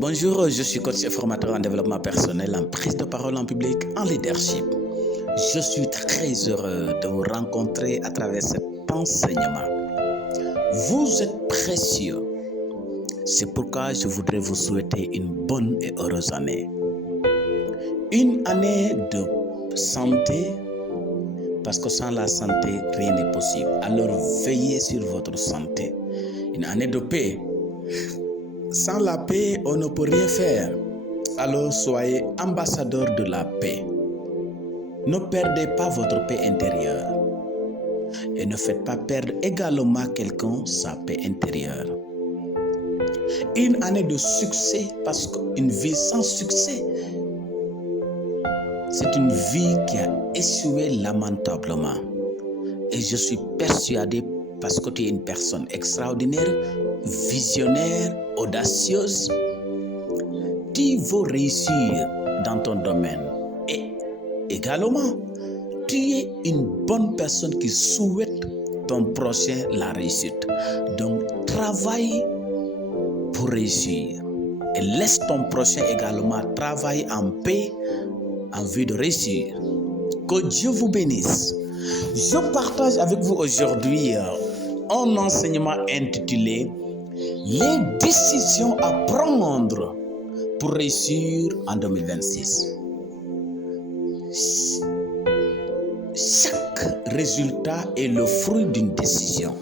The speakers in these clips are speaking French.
Bonjour, je suis coach et formateur en développement personnel, en prise de parole en public, en leadership. Je suis très heureux de vous rencontrer à travers cet enseignement. Vous êtes précieux. C'est pourquoi je voudrais vous souhaiter une bonne et heureuse année. Une année de santé, parce que sans la santé, rien n'est possible. Alors veillez sur votre santé. Une année de paix. Sans la paix, on ne peut rien faire. Alors soyez ambassadeur de la paix. Ne perdez pas votre paix intérieure. Et ne faites pas perdre également à quelqu'un sa paix intérieure. Une année de succès, parce qu'une vie sans succès, c'est une vie qui a échoué lamentablement. Et je suis persuadé, parce que tu es une personne extraordinaire, visionnaire, audacieuse, tu vas réussir dans ton domaine. Et également, tu es une bonne personne qui souhaite ton prochain la réussite. Donc, travaille pour réussir. Et laisse ton prochain également travailler en paix en vue de réussir. Que Dieu vous bénisse. Je partage avec vous aujourd'hui un enseignement intitulé « Les décisions à prendre pour réussir en 2026 ». Chaque résultat est le fruit d'une décision.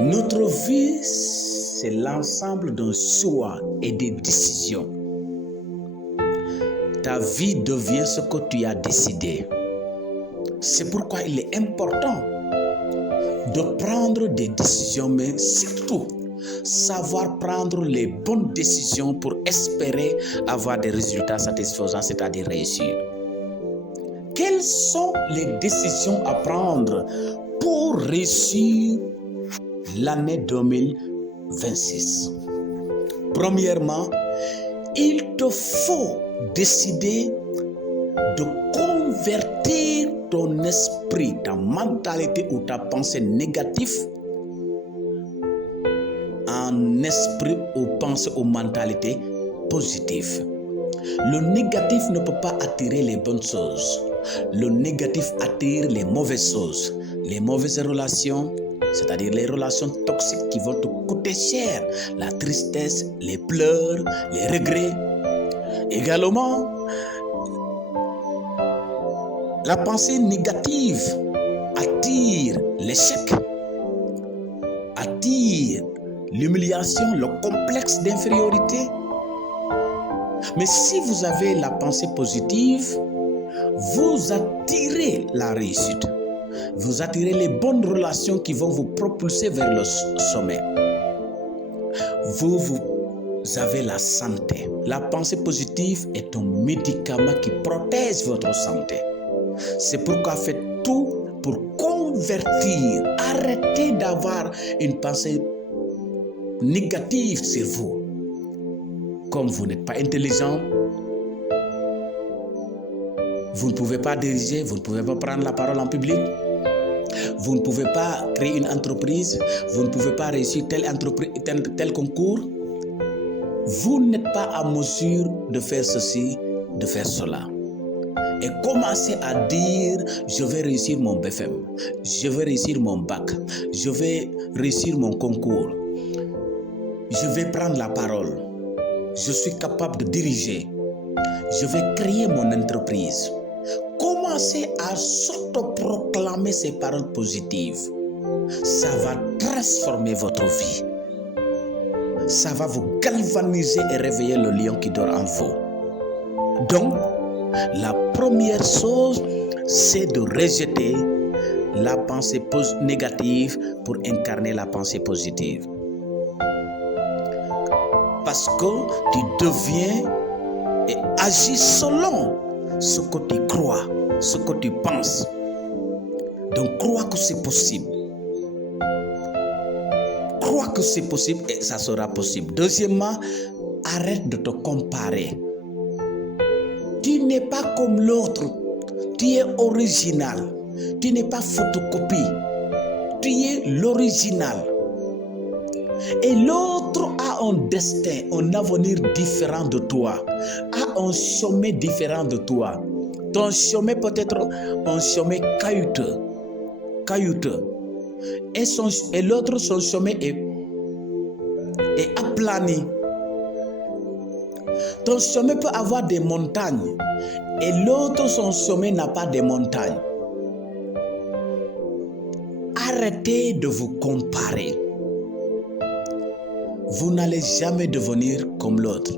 Notre vie, c'est l'ensemble d'un choix et des décisions. Ta vie devient ce que tu as décidé. C'est pourquoi il est important de prendre des décisions, mais surtout savoir prendre les bonnes décisions pour espérer avoir des résultats satisfaisants, c'est-à-dire réussir. Quelles sont les décisions à prendre pour réussir l'année 2026? Premièrement, il te faut décider de convertir ton esprit, ta mentalité ou ta pensée négative en esprit ou pensée ou mentalité positive. Le négatif ne peut pas attirer les bonnes choses. Le négatif attire les mauvaises choses. Les mauvaises relations, c'est-à-dire les relations toxiques qui vont te coûter cher. La tristesse, les pleurs, les regrets. Également, la pensée négative attire l'échec, attire l'humiliation, le complexe d'infériorité. Mais si vous avez la pensée positive, vous attirez la réussite. Vous attirez les bonnes relations qui vont vous propulser vers le sommet. Vous avez la santé. La pensée positive est un médicament qui protège votre santé. C'est pourquoi faites tout pour convertir. Arrêtez d'avoir une pensée négative sur vous. Comme vous n'êtes pas intelligent, vous ne pouvez pas diriger, vous ne pouvez pas prendre la parole en public, vous ne pouvez pas créer une entreprise, vous ne pouvez pas réussir tel concours, vous n'êtes pas à mesure de faire ceci, de faire cela. Et commencez à dire, je vais réussir mon BFM, je vais réussir mon bac, je vais réussir mon concours, je vais prendre la parole, je suis capable de diriger, je vais créer mon entreprise. Commencez à s'autoproclamer ces paroles positives. Ça va transformer votre vie. Ça va vous galvaniser et réveiller le lion qui dort en vous. Donc, la première chose, c'est de rejeter la pensée négative pour incarner la pensée positive. Parce que tu deviens et agis selon ce que tu crois, ce que tu penses. Donc, crois que c'est possible. Crois que c'est possible et ça sera possible. Deuxièmement, arrête de te comparer. Tu n'es pas comme l'autre. Tu es original. Tu n'es pas photocopie. Tu es l'original. Et l'autre a un destin, un avenir différent de toi, a un sommet différent de toi. Ton sommet peut être un sommet caillouteux. Et l'autre, son sommet est aplani. Ton sommet peut avoir des montagnes et l'autre, son sommet n'a pas de montagnes. Arrêtez de vous comparer. Vous n'allez jamais devenir comme l'autre.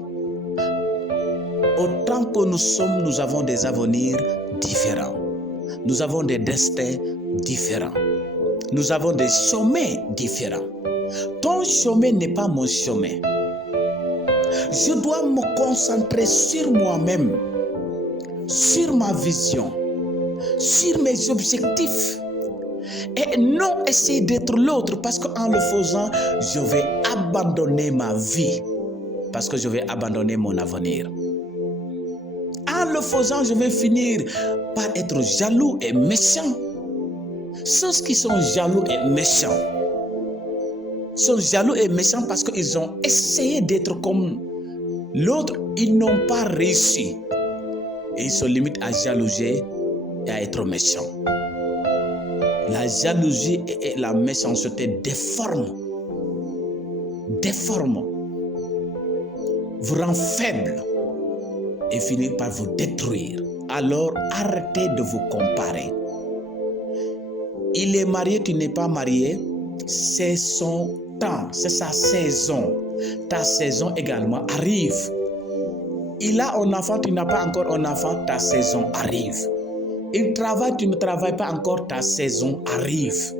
Autant que nous sommes, nous avons des avenirs différents. Nous avons des destins différents. Nous avons des sommets différents. Ton sommet n'est pas mon sommet. Je dois me concentrer sur moi-même, sur ma vision, sur mes objectifs. Et non essayer d'être l'autre, parce qu'en le faisant, je vais abandonner ma vie, parce que je vais abandonner mon avenir. En le faisant, je vais finir par être jaloux et méchant. Ceux qui sont jaloux et méchants sont jaloux et méchants parce qu'ils ont essayé d'être comme l'autre, ils n'ont pas réussi. Et ils se limitent à jalouser et à être méchants. La jalousie et la méchanceté déforment, vous rend faible et finit par vous détruire. Alors arrêtez de vous comparer. Il est marié, tu n'es pas marié, c'est son temps, c'est sa saison. Ta saison également arrive. Il a un enfant, tu n'as pas encore un enfant, ta saison arrive. Il travaille, tu ne travailles pas encore, ta saison arrive.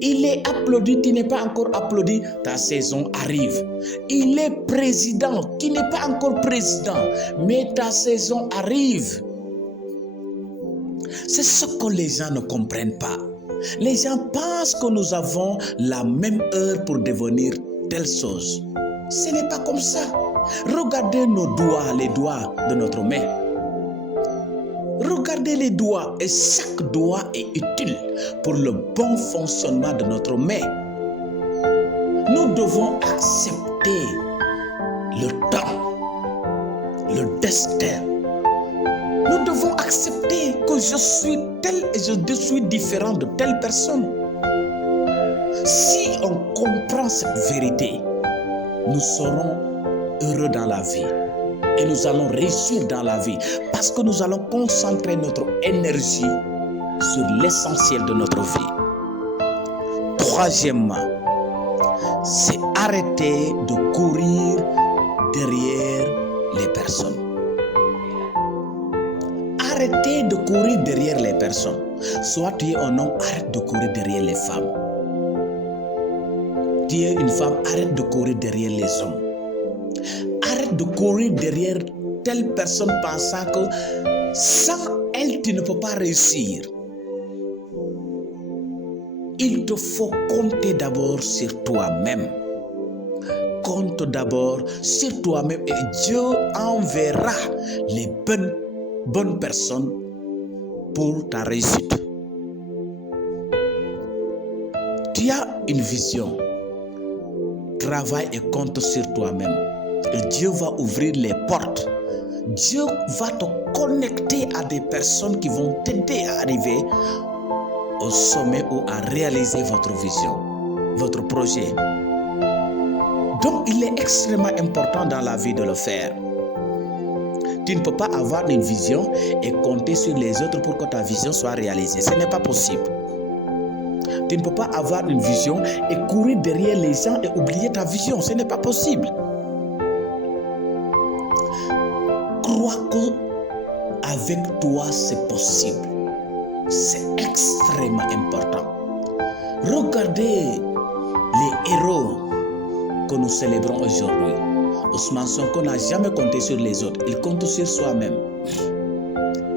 Il est applaudi, tu n'es pas encore applaudi, ta saison arrive. Il est président, tu n'es pas encore président, mais ta saison arrive. C'est ce que les gens ne comprennent pas. Les gens pensent que nous avons la même heure pour devenir telle chose. Ce n'est pas comme ça. Regardez nos doigts, les doigts de notre main. Regardez les doigts et chaque doigt est utile pour le bon fonctionnement de notre main. Nous devons accepter le temps, le destin. Nous devons accepter que je suis tel et je suis différent de telle personne. Si on comprend cette vérité, nous serons heureux dans la vie. Et nous allons réussir dans la vie parce que nous allons concentrer notre énergie sur l'essentiel de notre vie. Troisièmement, c'est arrêter de courir derrière les personnes. Arrêtez de courir derrière les personnes. Soit tu es un homme, arrête de courir derrière les femmes. Tu es une femme, arrête de courir derrière les hommes. Arrête de courir derrière telle personne pensant que sans elle, tu ne peux pas réussir. Il te faut compter d'abord sur toi-même. Compte d'abord sur toi-même et Dieu enverra les bonnes personnes pour ta réussite. Tu as une vision. Travaille et compte sur toi-même. Et Dieu va ouvrir les portes. Dieu va te connecter à des personnes qui vont t'aider à arriver au sommet ou à réaliser votre vision, votre projet. Donc, il est extrêmement important dans la vie de le faire. Tu ne peux pas avoir une vision et compter sur les autres pour que ta vision soit réalisée. Ce n'est pas possible. Tu ne peux pas avoir une vision et courir derrière les gens et oublier ta vision. Ce n'est pas possible. Crois qu'avec toi, c'est possible. C'est extrêmement important. Regardez les héros que nous célébrons aujourd'hui. Ousmane Sonko n'a jamais compté sur les autres. Il compte sur soi-même.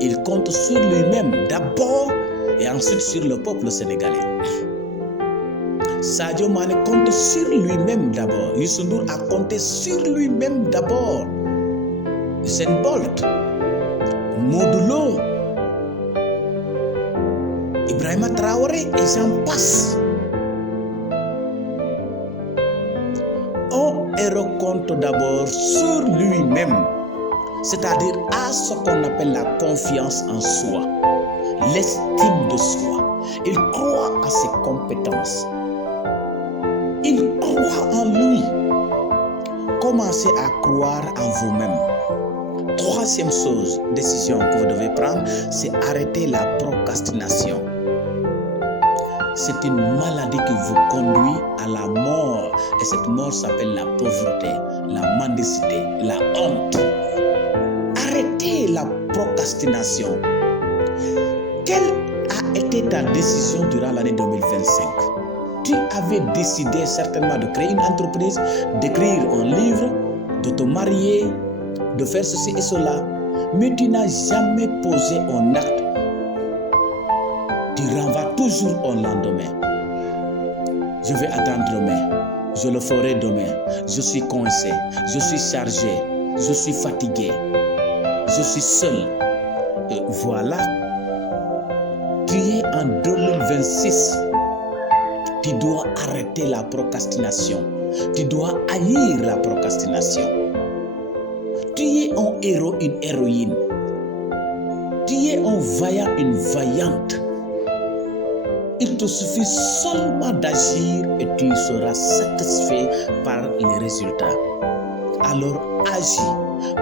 Il compte sur lui-même d'abord et ensuite sur le peuple sénégalais. Sadio Mané compte sur lui-même d'abord. Youssou N'Dour a compté sur lui-même d'abord. Usain Bolt, Modou Lo, Ibrahima Traoré et j'en passe. compte d'abord sur lui-même, c'est-à-dire à ce qu'on appelle la confiance en soi, l'estime de soi. Il croit à ses compétences. Il croit en lui. Commencez à croire en vous-même. Troisième chose, décision que vous devez prendre, c'est arrêter la procrastination. C'est une maladie qui vous conduit à la mort. Et cette mort s'appelle la pauvreté, la mendicité, la honte. Arrêtez la procrastination. Quelle a été ta décision durant l'année 2025? Tu avais décidé certainement de créer une entreprise, d'écrire un livre, de te marier, de faire ceci et cela, mais tu n'as jamais posé un acte. Tu renvoies toujours au lendemain. Je vais attendre demain, je le ferai demain, je suis coincé, je suis chargé, je suis fatigué, je suis seul. Et voilà, tu es en 2026. Tu dois arrêter la procrastination. Tu dois haïr la procrastination. Tu es un héros, une héroïne. Tu es un vaillant, une vaillante. Il te suffit seulement d'agir et tu seras satisfait par les résultats. Alors agis.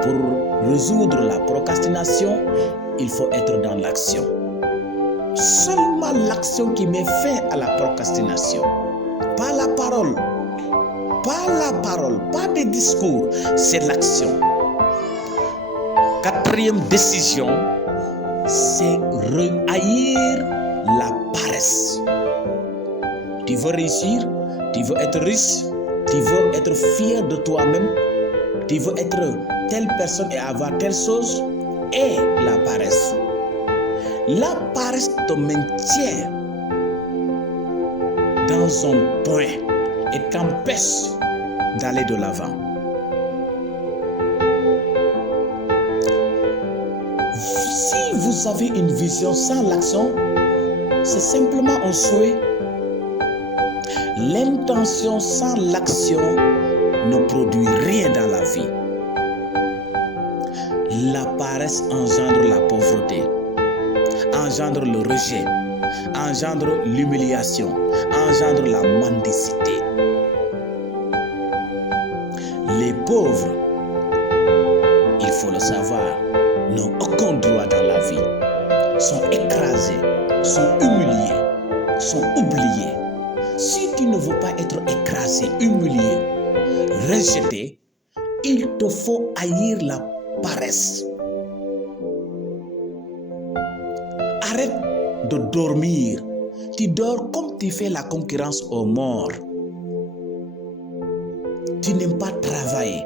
Pour résoudre la procrastination, il faut être dans l'action. Seulement l'action qui met fin à la procrastination. Pas la parole. Pas la parole, pas des discours, c'est l'action. Quatrième décision, c'est haïr la paresse. Tu veux réussir, tu veux être riche, tu veux être fier de toi-même, tu veux être telle personne et avoir telle chose, et la paresse. La paresse te maintient dans un point et t'empêche d'aller de l'avant. Si vous avez une vision sans l'action, c'est simplement un souhait. L'intention sans l'action ne produit rien dans la vie. La paresse engendre la pauvreté, engendre le rejet, engendre l'humiliation, engendre la mendicité. Les pauvres, il faut le savoir, n'ont aucun droit dans la vie, sont écrasés, sont humiliés, sont oubliés. Si tu ne veux pas être écrasé, humilié, rejeté, il te faut haïr la paresse. Arrête de dormir. Tu dors comme tu fais la concurrence aux morts. Tu n'aimes pas travailler.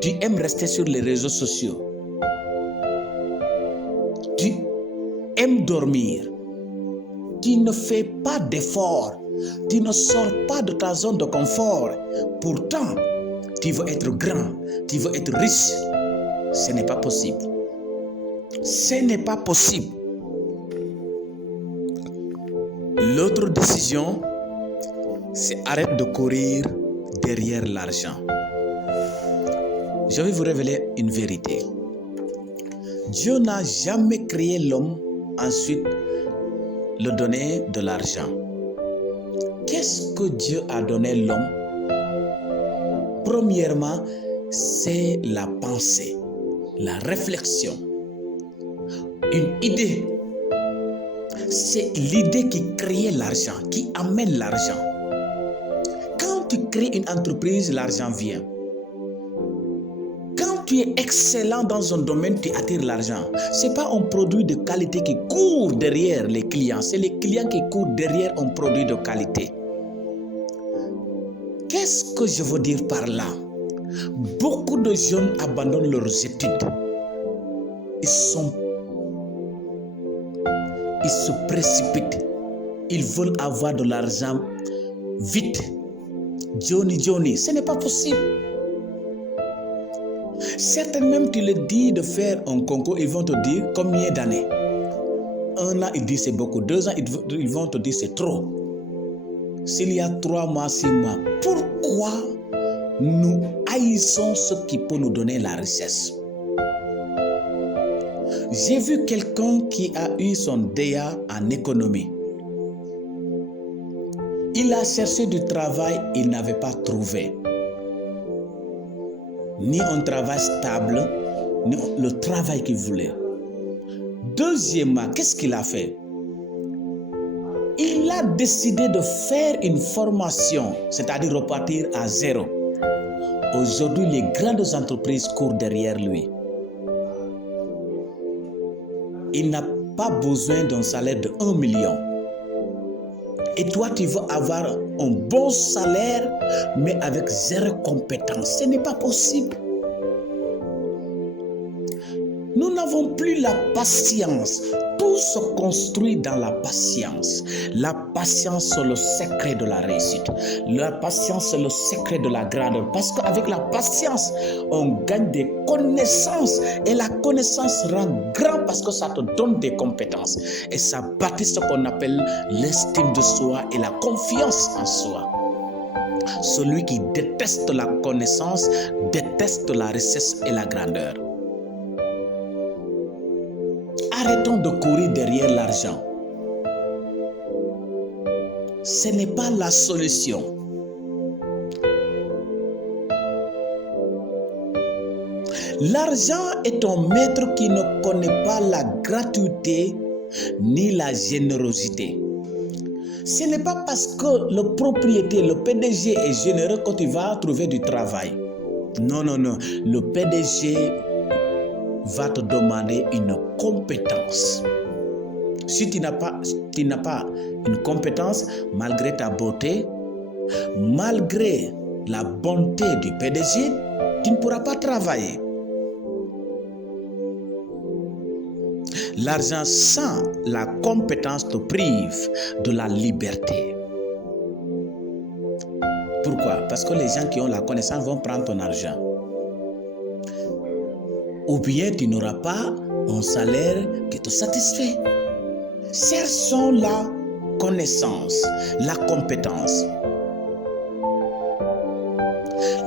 Tu aimes rester sur les réseaux sociaux. Tu aimes dormir. Tu ne fais pas d'efforts. Tu ne sors pas de ta zone de confort. Pourtant, tu veux être grand. Tu veux être riche. Ce n'est pas possible. Ce n'est pas possible. L'autre décision, c'est arrête de courir derrière l'argent. Je vais vous révéler une vérité. Dieu n'a jamais créé l'homme, ensuite le donner de l'argent. Qu'est-ce que Dieu a donné l'homme? Premièrement, c'est la pensée, la réflexion, une idée. C'est l'idée qui crée l'argent, qui amène l'argent. Quand tu crées une entreprise, l'argent vient. Quand tu es excellent dans un domaine, tu attires l'argent. Ce n'est pas un produit de qualité qui court derrière les clients, c'est les clients qui courent derrière un produit de qualité. Qu'est-ce que je veux dire par là? Beaucoup de jeunes abandonnent leurs études. Ils se précipitent. Ils veulent avoir de l'argent vite. Johnny, ce n'est pas possible. Certains même, tu leur dis de faire un concours, ils vont te dire combien d'années. 1 an, ils disent c'est beaucoup. 2 ans, ils vont te dire c'est trop. S'il y a 3 mois, 6 mois, pourquoi nous haïssons ce qui peut nous donner la richesse. J'ai vu quelqu'un qui a eu son DEA en économie. Il a cherché du travail, il n'avait pas trouvé. Ni un travail stable, ni le travail qu'il voulait. Deuxièmement, qu'est-ce qu'il a fait? Il a décidé de faire une formation, c'est-à-dire repartir à zéro. Aujourd'hui, les grandes entreprises courent derrière lui. Il n'a pas besoin d'un salaire de 1 million. Et toi, tu veux avoir un bon salaire, mais avec zéro compétence. Ce n'est pas possible. Nous n'avons plus la patience. Tout se construit dans la patience. La patience, c'est le secret de la réussite. La patience, c'est le secret de la grandeur. Parce qu'avec la patience, on gagne des connaissances. Et la connaissance rend grand parce que ça te donne des compétences. Et ça bâtit ce qu'on appelle l'estime de soi et la confiance en soi. Celui qui déteste la connaissance déteste la richesse et la grandeur. Arrêtons de courir derrière l'argent. Ce n'est pas la solution. L'argent est un maître qui ne connaît pas la gratuité ni la générosité. Ce n'est pas parce que le propriétaire, le PDG est généreux que tu vas trouver du travail. Non, non, non. Le PDG va te demander une compétence. Si tu n'as pas une compétence, malgré ta beauté, malgré la bonté du PDG, tu ne pourras pas travailler. L'argent sans la compétence te prive de la liberté. Pourquoi? Parce que les gens qui ont la connaissance vont prendre ton argent. Ou bien tu n'auras pas un salaire qui te satisfait. Cherchons la connaissance, la compétence.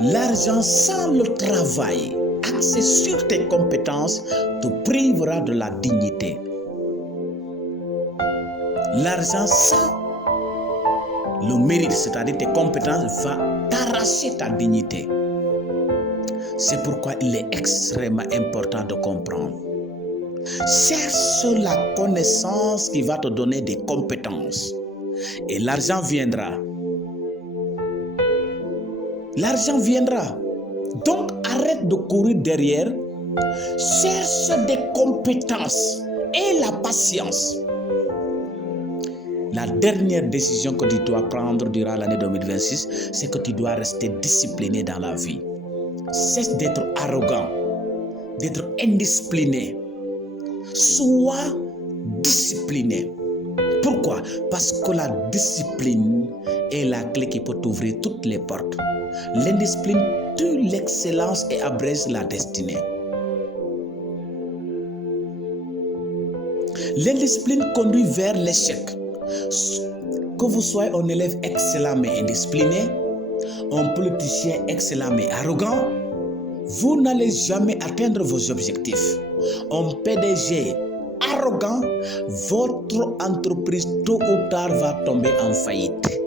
L'argent sans le travail, axé sur tes compétences, te privera de la dignité. L'argent sans le mérite, c'est-à-dire tes compétences, va t'arracher ta dignité. C'est pourquoi il est extrêmement important de comprendre. Cherche la connaissance qui va te donner des compétences. Et l'argent viendra. L'argent viendra. Donc arrête de courir derrière. Cherche des compétences et la patience. La dernière décision que tu dois prendre durant l'année 2026, c'est que tu dois rester discipliné dans la vie. Cesse d'être arrogant, d'être indiscipliné. Sois discipliné. Pourquoi? Parce que la discipline est la clé qui peut t'ouvrir toutes les portes. L'indiscipline tue l'excellence et abrège la destinée. L'indiscipline conduit vers l'échec. Que vous soyez un élève excellent mais indiscipliné, un politicien excellent mais arrogant, vous n'allez jamais atteindre vos objectifs. Un PDG arrogant, votre entreprise tôt ou tard va tomber en faillite.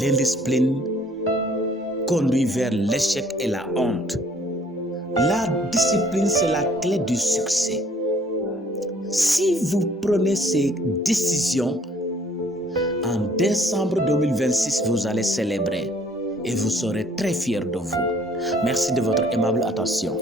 L'indiscipline conduit vers l'échec et la honte. La discipline, c'est la clé du succès. Si vous prenez ces décisions, en décembre 2026, vous allez célébrer et vous serez très fiers de vous. Merci de votre aimable attention.